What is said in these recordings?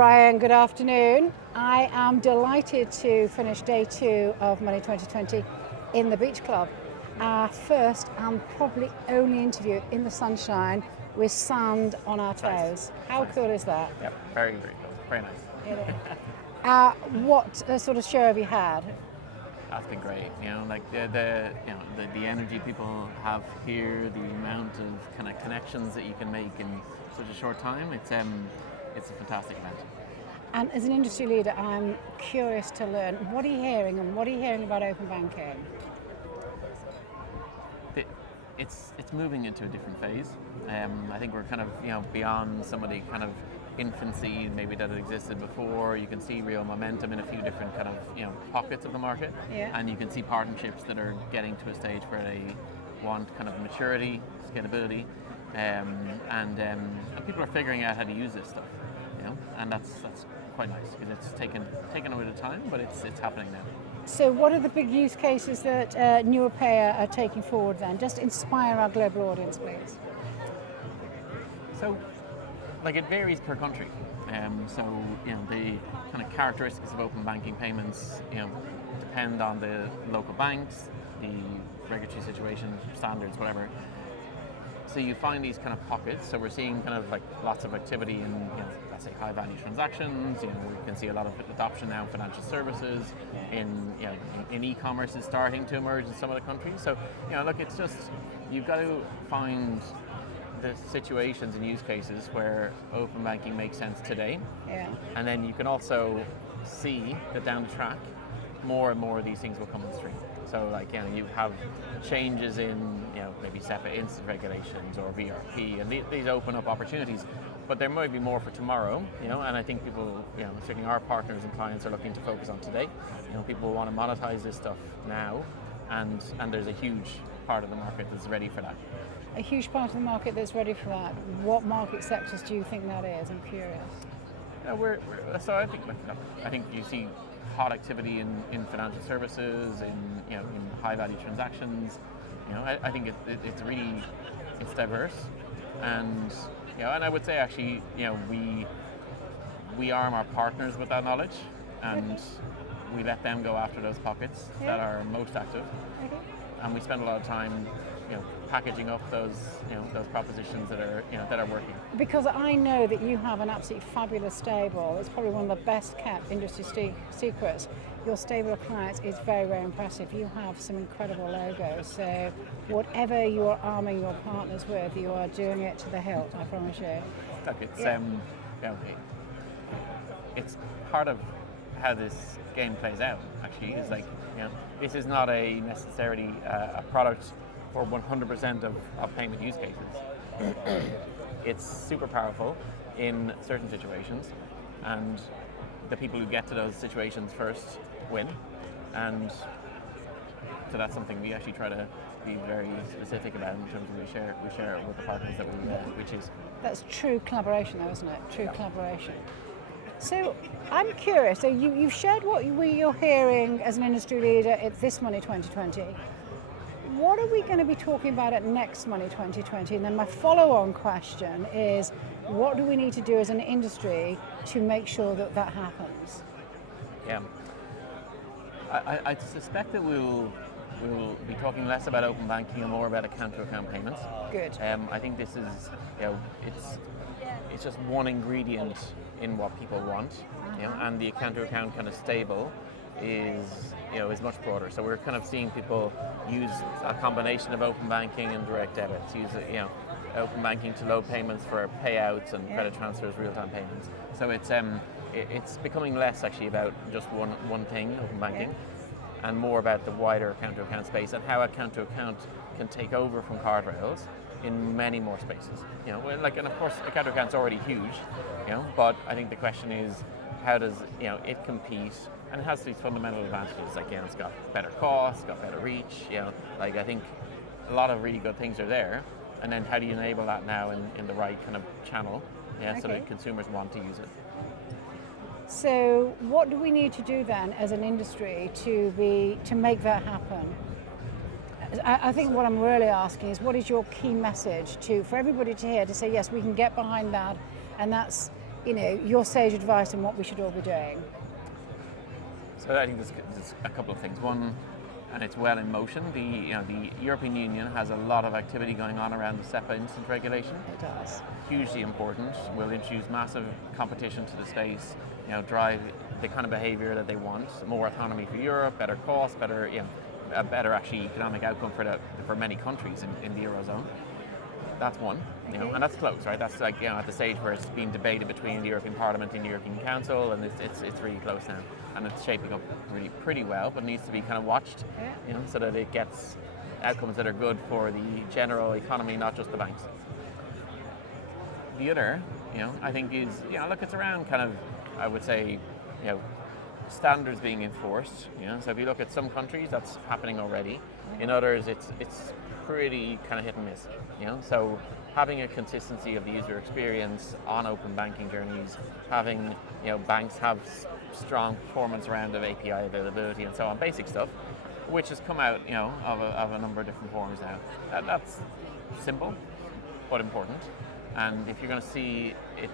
Brian, good afternoon. I am delighted to finish day 2 of Money 2020 in the Beach Club. Our first and probably only interview in the sunshine with sand on our toes. How cool is that? Yep, very, very cool. Very nice. It is. What sort of show have you had? That's been great. The energy people have here, the amount of kind of connections that you can make in such a short time. It's a fantastic event. And as an industry leader, I'm curious to learn, what are you hearing and what are you hearing about open banking? It's moving into a different phase. I think we're kind of beyond some of the kind of infancy maybe that had existed before. You can see real momentum in a few different kind of pockets of the market, and you can see partnerships that are getting to a stage where they want kind of maturity, scalability, and people are figuring out how to use this stuff, and that's quite nice because it's taken a bit of time, but it's happening now. So what are the big use cases that Nuapay are taking forward then? Just inspire our global audience, please. So, it varies per country. The kind of characteristics of open banking payments, depend on the local banks, the regulatory situation, standards, whatever. So you find these kind of pockets. So we're seeing kind of lots of activity in, let's say, high value transactions. We can see a lot of adoption now in financial services. In e-commerce is starting to emerge in some of the countries. So it's just you've got to find the situations and use cases where open banking makes sense today. And then you can also see that down the track, more and more of these things will come on stream. So you have changes in maybe SEPA instant regulations or VRP, and these open up opportunities. But there might be more for tomorrow, and I think people, certainly our partners and clients are looking to focus on today. People want to monetize this stuff now, and there's a huge part of the market that's ready for that. A huge part of the market that's ready for that. What market sectors do you think that is? I'm curious. I think you see hot activity in financial services, in high value transactions. I think it's diverse, and and I would say actually we arm our partners with that knowledge, and we let them go after those pockets that are most active, and we spend a lot of time packaging up those propositions that are working. Because I know that you have an absolutely fabulous stable. It's probably one of the best kept industry secrets. Your stable of clients is very, very impressive. You have some incredible logos. So whatever you are arming your partners with, you are doing it to the hilt, I promise you. Look, it's part of how this game plays out, actually. Is this is not necessarily a product for 100% of payment use cases. It's super powerful in certain situations, and the people who get to those situations first win. And so that's something we actually try to be very specific about in terms of we share it with the partners that we choose. That's true collaboration though, isn't it? True collaboration. So I'm curious, so you've shared what you're hearing as an industry leader at this Money 2020. What are we going to be talking about at next Money 2020? And then my follow-on question is, what do we need to do as an industry to make sure that that happens? Yeah, I suspect that we'll be talking less about open banking and more about account-to-account payments. Good. I think this is, it's just one ingredient in what people want, and the account-to-account kind of stable is much broader. So we're kind of seeing people use a combination of open banking and direct debits, use open banking to load payments for payouts and credit transfers, real-time payments. So it's becoming less actually about just one thing, open banking, and more about the wider account-to-account space and how account-to-account can take over from card rails in many more spaces. And of course account-to-account's already huge, but I think the question is, how does it compete? And it has these fundamental advantages, it's got better cost, got better reach, I think a lot of really good things are there. And then how do you enable that now in the right kind of channel, so that consumers want to use it? So what do we need to do then as an industry to make that happen? I think what I'm really asking is, what is your key message for everybody to hear, to say, yes, we can get behind that, and that's your sage advice on what we should all be doing? So I think there's a couple of things. One, and it's well in motion. The European Union has a lot of activity going on around the SEPA instant regulation. It does. Hugely important. Will introduce massive competition to the space. Drive the kind of behaviour that they want. More autonomy for Europe, better cost, better a better actually economic outcome for many countries in the Eurozone. That's one. And that's close, right? That's like at the stage where it's being debated between the European Parliament and the European Council, and it's really close now, and it's shaping up really pretty well, but needs to be kind of watched, so that it gets outcomes that are good for the general economy, not just the banks. The other, I think is look, it's around kind of, I would say, standards being enforced. So if you look at some countries, that's happening already. In others, it's pretty kind of hit and miss. So having a consistency of the user experience on open banking journeys, having banks have strong performance around of API availability and so on, basic stuff, which has come out of a number of different forms now. That's simple but important. And if you're going to see it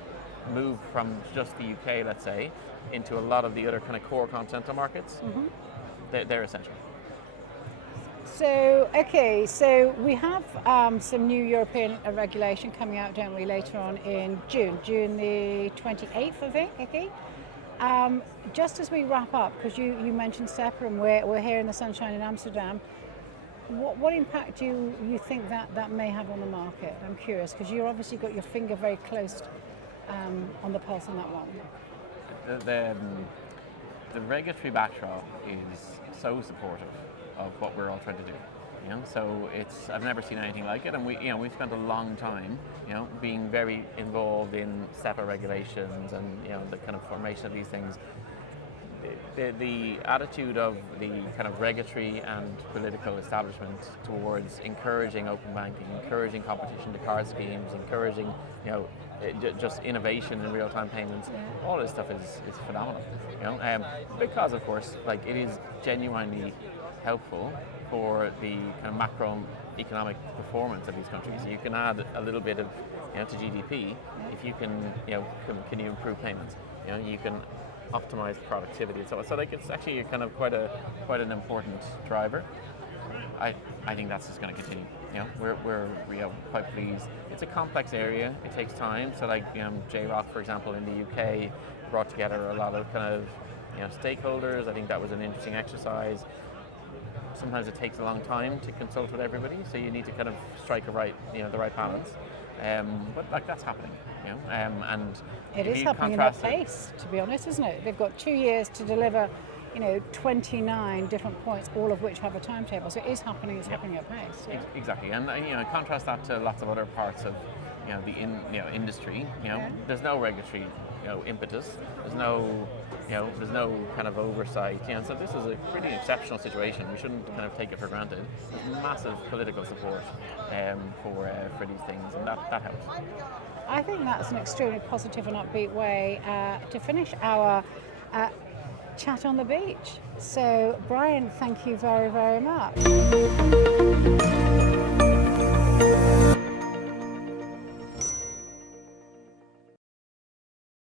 move from just the UK, let's say, into a lot of the other kind of core continental markets, they're essential. So, okay, so we have some new European regulation coming out, don't we, later on in June the 28th, I think, okay? Just as we wrap up, because you mentioned SEPA and we're here in the sunshine in Amsterdam, what impact do you think that may have on the market? I'm curious, because you've obviously got your finger very close on the pulse on that one. The regulatory backdrop is so supportive of what we're all trying to do. So I've never seen anything like it, and we've spent a long time, being very involved in SEPA regulations and the kind of formation of these things. The attitude of the kind of regulatory and political establishment towards encouraging open banking, encouraging competition to card schemes, encouraging just innovation in real-time payments, all this stuff is phenomenal. Because of course, it is genuinely helpful for the kind of macroeconomic performance of these countries. You can add a little bit of to GDP if you can can you improve payments. You can optimize productivity and so on. So it's actually kind of quite an important driver. I think that's just going to continue. We're quite pleased. It's a complex area. It takes time. So JROC, for example, in the UK, brought together a lot of kind of stakeholders. I think that was an interesting exercise. Sometimes it takes a long time to consult with everybody, so you need to kind of strike the right balance. But that's happening, and it is happening at pace, to be honest, isn't it? They've got 2 years to deliver, 29 different points, all of which have a timetable. So it is happening. It's happening at pace. Yeah. Exactly, and contrast that to lots of other parts of the industry. There's no regulatory impetus. There's no kind of oversight. So this is a pretty exceptional situation. We shouldn't kind of take it for granted. There's massive political support for these things, and that helps. I think that's an extremely positive and upbeat way to finish our chat on the beach. So, Brian, thank you very, very much.